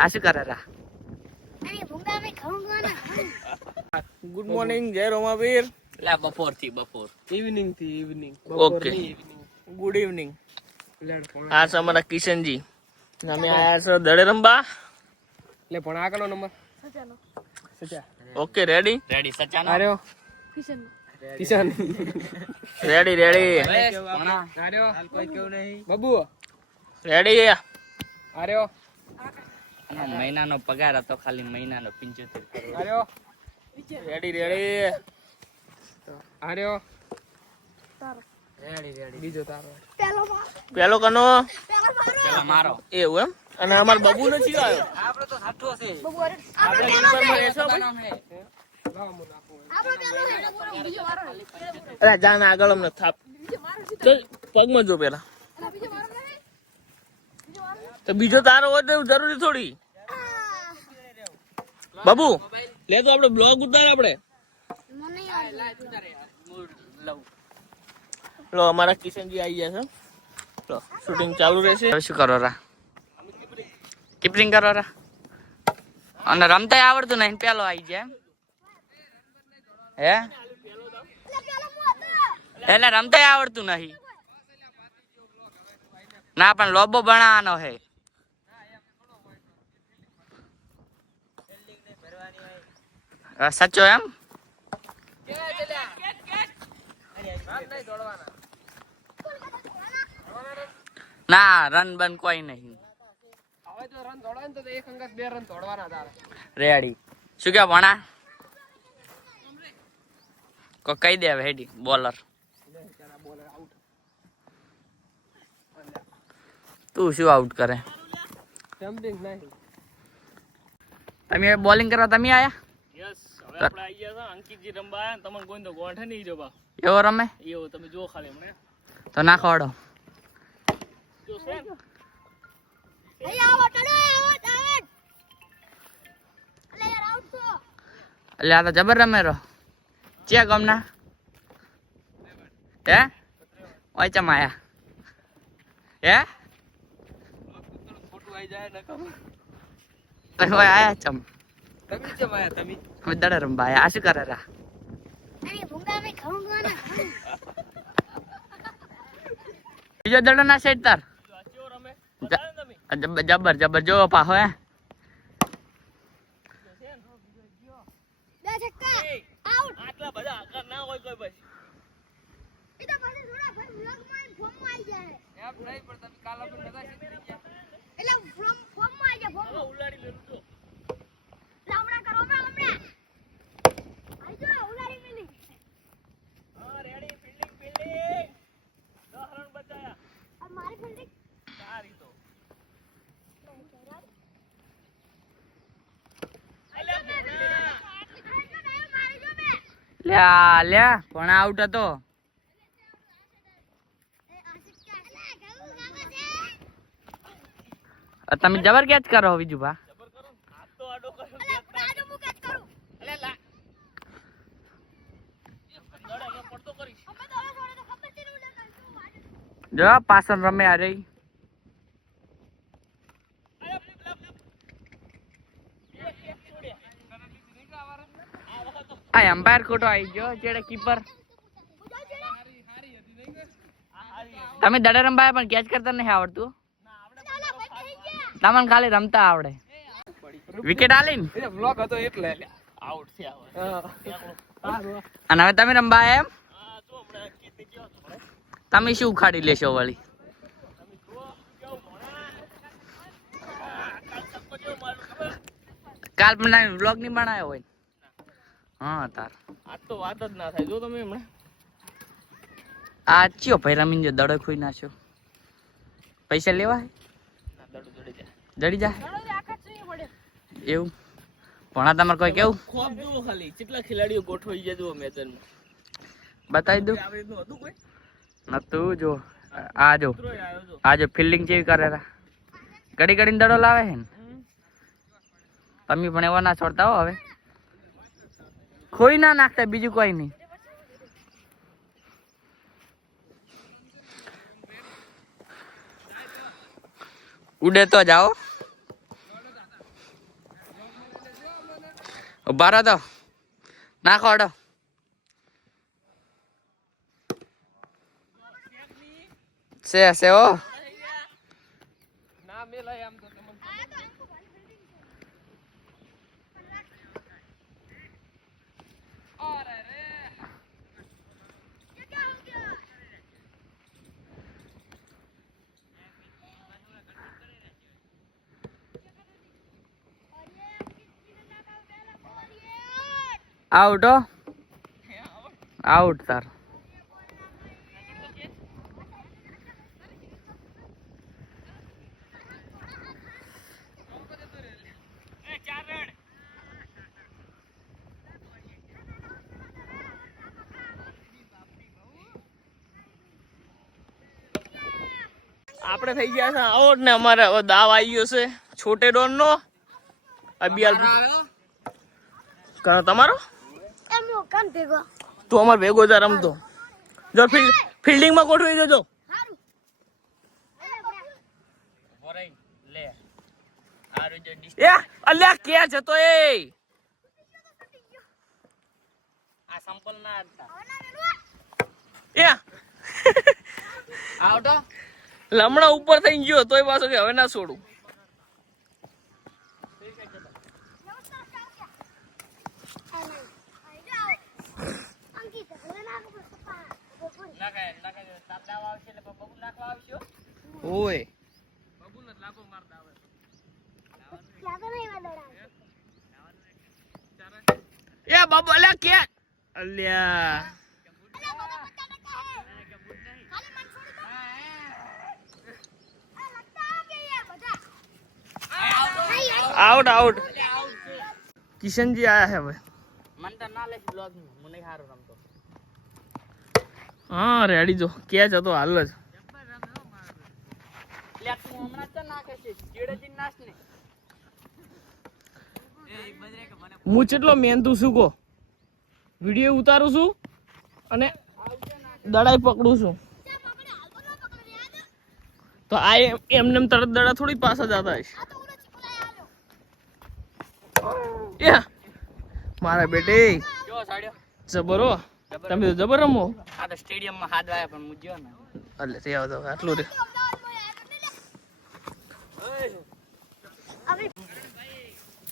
આ શું કરે રા? ગુડ મોર્નિંગ જય રોમાવીર. લા બપોર ઇવનિંગ થી ઇવનિંગ. Okay good evening. આ છે અમારા કિશનજી. અમે આયા છે દડે રંબા. લે પણ આ કનો નંબર? સચા. ઓકે રેડી સચાનો આર્યો કિશન. રેડી આર્યો કોઈ કેવું નહીં. બબુ રેડી આર્યો મહિનાનો પગાર હતો ખાલી મહિનાનો 75 કરોડ. આર્યો રેડી આર્યો બીજો તારો. પેલો કનો પેલો મારો. એવું એમ. અને અમાર બબુ નથી આવ્યો. આપડે તો સાચો છે. આપણે નંબરમાં રહેશો ભાઈ? અરે જાને આગળ અમને થાપ. ચલ પગમાં જો પેલા. તો બીજો તારો હોય તો જરૂરી થોડી. બાબુ લે તો આપણે બ્લોગ ઉતાર આપણે. લો અમારા કિશનજી આવી ગયા છે. લો શૂટિંગ ચાલુ રહેશે. શું કરો રા? કીપરિંગ કરો રા. અને રમતા આવડતું નહીં પેલો આવી જાય હે? એટલે રમતા આવડતું નહીં ના, પણ લોબો બનાવવાનો હે. સાચો એમ? ના રન બન કોઈ નહીં. હવે તો રન દોડવા તો એક અંગત 2 રન દોડવાના તારે. રેડી. શું કે ભણા કો કહી દે હેડી બોલર. તું શું આઉટ કરે? જમ્પિંગ નહીં. તમે બોલિંગ કરવા તમે આયા? યસ હવે આપણે આવી ગયા છે. અંકિતજી રંબા આયા. તમને કોઈ તો ગોઠે નહીં જો બા. એવો રમે એવો તમે જો ખાલી હમણે તો નાખો હડો. જો છે ને? એટલે આ તો જબર રમે રો. ચે ગમના હે ઓય ચમાયા હે ફોટો આવી જાય ને કમ. તમે ઓય આયા ચમ. તમે કેમ આયા તમે? અમે દડે રમવા આયા. આ શું કરે રા? બીજો દડો ના સેટ તાર. કેવો રમે? બતાવે ને તમે? જબર જો પાહો હે. આટલા બધા આકાર ના હોય કોઈ ભાઈ. એમ નહીં પણ તમે કાલ આપણે નતા શીખી ગયા. હવે ઉલાડી લેલું તો. હા રેડી ફિલ્ડિંગ 10 રન બચાયા. સારી તો લ્યા પણ આઉટ હતો. તમે જબર કેચ કરો બીજું ભા. હાથ તો આડો કરો. પડતો કરીશ. જો પાછળ રમે આ રહી. આ એમ્પાયર ખોટો આવી ગયો. જેડે કીપર તમે દડે રંબાય પણ કેચ કરતા નહીં આવડતું. તમને ખાલી રમતા આવડે. વિકેટ આલી ને એ વ્લોગ હતો એટલે આઉટ થયા હવે. અને હવે તમે રંબાય એમ. હા જો હમણાં અંકિતને ગયો હતો હમણાં. તમે શું ઉખાડી લેશો વળી? તમે જુઓ કેવું ભણા. કાલ સપ્પો જેવો મારું ખબર. કાલ પણ વ્લોગ નહીં બનાવ્યો હોય. હા તાર આજ તો વાત જ ના થાય. જો તમે હમણાં આ ચિયો ભાઈ રમીને જો દડો ખોઈ નાખ્યો. પૈસા લેવા જડી જાય એવું. ભણા તમારે કોઈ કેવું ખોફ જુઓ ખાલી કેટલા ખેલાડીઓ ગોઠવાઈ ગયા જુઓ મેદાનમાં. બતાવી દઉં આવી રીતનું હતું કોઈ? નતું જો. આ જો ઉતરોય આવ્યો જો. આ જો ફિલ્ડિંગ જેવી કરે રા. ઘડી દડો લાવે છે ને. તમે પણ એવા ના છોડતા હો. હવે ખોઈ ના નાખતા બીજું કોઈ નહીં. ઉડે તો જાઓ. ઉભા રહો તો નાખો અડો છે ઓ ના મેલાય આમ તો તમને આઉટ હો આઉટ તાર આપણે થઈ ગયા છે આઉટ ને અમારે હવે દાવ આવી ગયો છે છોટે ડોન નો અબિયાલ તમારો તું અમાર ભેગો જા રમતો જો ફિલ્ડિંગ માં ગોઠવી દેજો એ અલ્યા કે જતો એ આ સંપલ ના હતા એ આઉટ લમણા ઉપર થઈ ગયો તોય પાછો કે હવે ના છોડું ઓય એ બાબુ અલ્યા કે અલ્યા આઉટ આઉટ કિશનજી આયા હે ભાઈ મન તો ના લેશ બ્લોગ મને હારો રમતો હા રેડી જો કેચ હતો હાલ જ લે તું હમણાં તો નાખે છે ચેડેજી નાસ ને હું કેટલો મહેનતું છું કો વિડીયો ઉતારું છું અને દડાઈ પકડું છું તો આ એમને તરત દડા થોડી પાછા જતા હશે મારા બેટે જો સાડ્યો જબરો તમે તો જબર રમો આ તો સ્ટેડિયમ માં હાથ વાયા પણ મુજ્યો ને એટલે તે આવો આટલું રે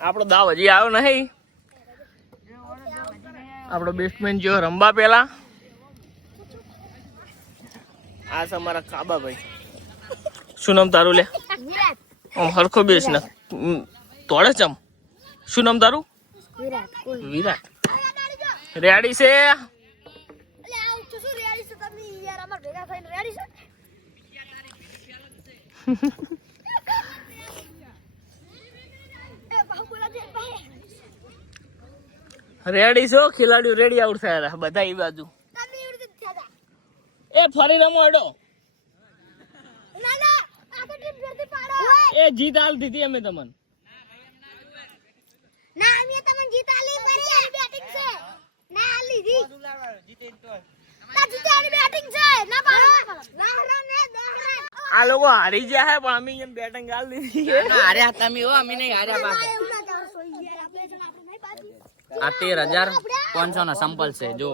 આપણો દાવ હજી આવ્યો નહીં આપણો બેટ્સમેન જો રમવા પેલા આ છે અમારા કાબાભાઈ શું નામ તારું લે આમ હરખો બેસ ને તોડે ચમ શું નામ તારું વિરાટ રેડી છે રેડી છો ખેલાડીઓ રેડી આઉટ થયા બધા એ બાજુ એ ફરી રમો અડો એ જીત હાલ દીધી અમે તમને આ લોકો હારી ગયા હે પણ અમે એમ બેટિંગ ગાલ દીધી છે હાર્યા તમે હો અમે નહીં હાર્યા પાછા આ 13,500 નો સંપલ છે જો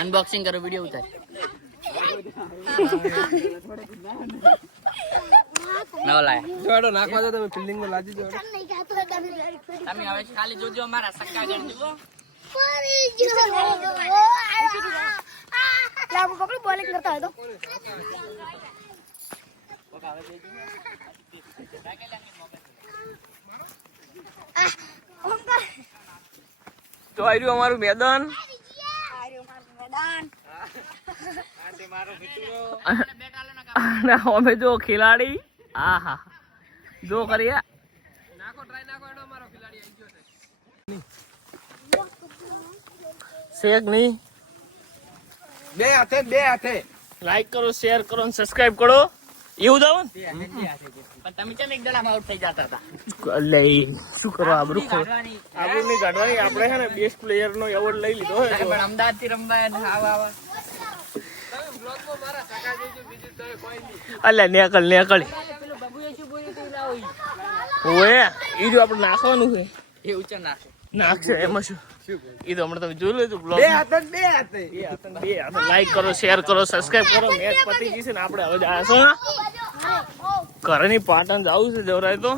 અનબોક્સિંગ કરો વિડિયો ઉતાર નો લાય જોડો નાખવા દો તમે ફિલ્ડિંગ માં લાજી જોડો તમે હવે ખાલી જોજો અમારા સક્કા ગણ દો બોલિંગ કરતા હોય તો આવી રહ્યું અમારું મેદાન અને અમે જો ખેલાડી આહા જો કરીએ નાખો ટ્રાય નાખો એડો મારો ખેલાડી આવી ગયો છે શેક નહીં બે હાથે લાઈક કરો શેર કરો અને સબસ્ક્રાઇબ કરો એવું જાવ ને પણ તમે કેમ એક દડામાં આઉટ થઈ જતા હતા એટલે શું કરો આબરૂ આબરૂ નહીં કાઢવાની આપણે છે ને બેસ્ટ પ્લેયર નો એવોર્ડ લઈ લીધો છે પણ અમદાવાદ થી રમવા આવા અલ્યા નેકળ ઓએ ઈ જો આપણે નાખવાનું છે એ ઊંચા નાખે નાખશે એમાં શું એ તો હમણાં તમે જોઈ લેજો બ્લોગ બે હાથ લાઈક કરો શેર કરો સબસ્ક્રાઇબ કરો મેચ પતી ગઈ છે ને આપણે હવે જાય છો ઘરની પાટણ જવું છે જવરાય તો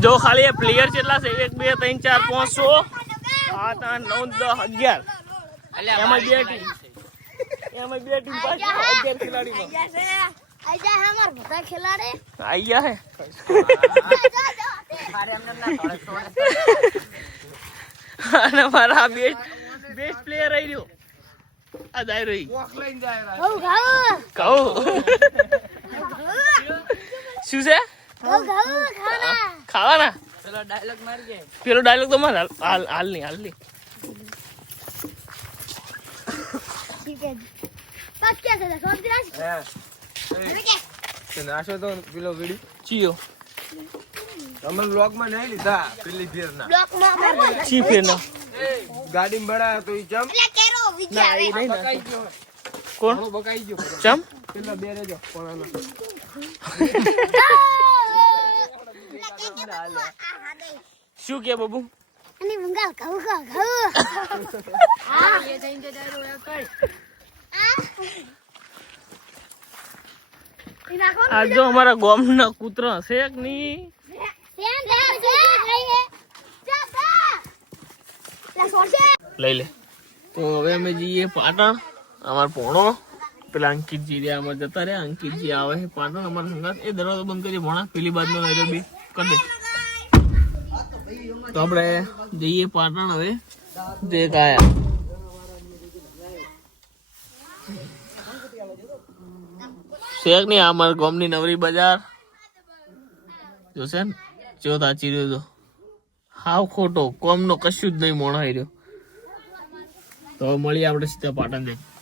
જો ખાલી પ્લેયર કેટલા છે 1 2 3 4 5 6 7 8 9 10 11 એમાં બે ટીમ પાછી 11 ખેલાડીમાં આઈ ગયા હે અને મારા બેસ્ટ પ્લેયર આવી રહ્યો આ જાય રહી કહું શું છે ખાવાના પેલો ડાયલોગ તો મારે હાલ નહીં નાશો તો પેલો વીડી ચિયો તમે બ્લોક માં નહીં લીધા પેલી ફેર ના ચી ફેર ના ગાડી માં બળાયો તો ઈ ચમ ના એ નહીં બકાઈ ગયો કોણ બકાઈ ગયો ચમ પેલા બે રેજો કોણાનો શું કે બાબુ આ જો અમારા ગામના કૂતરા છે કે નહીં લઈ લે તો હવે અમે જઈએ પાટણ અમાર પોણો પેલા અંકિતજી રહ્યા અમારે જતા રહ્યા અંકિતજી આવે છે પાટણ અમારા સંગાત એ દરવાજો બંધ કરી ભણા પેલી બાજુ બી કરી દે તો આપણે જઈએ પાટણ હવે દેખ આયા શેક નહીં આ મારા ગામની નવરી બજાર જોશે ને જો તાચી રહ્યો તો હાવ ખોટો કોમનો કશું જ નહીં મોણાઈ રહ્યો તો મળીએ આપણે સીધા પાટણ જઈએ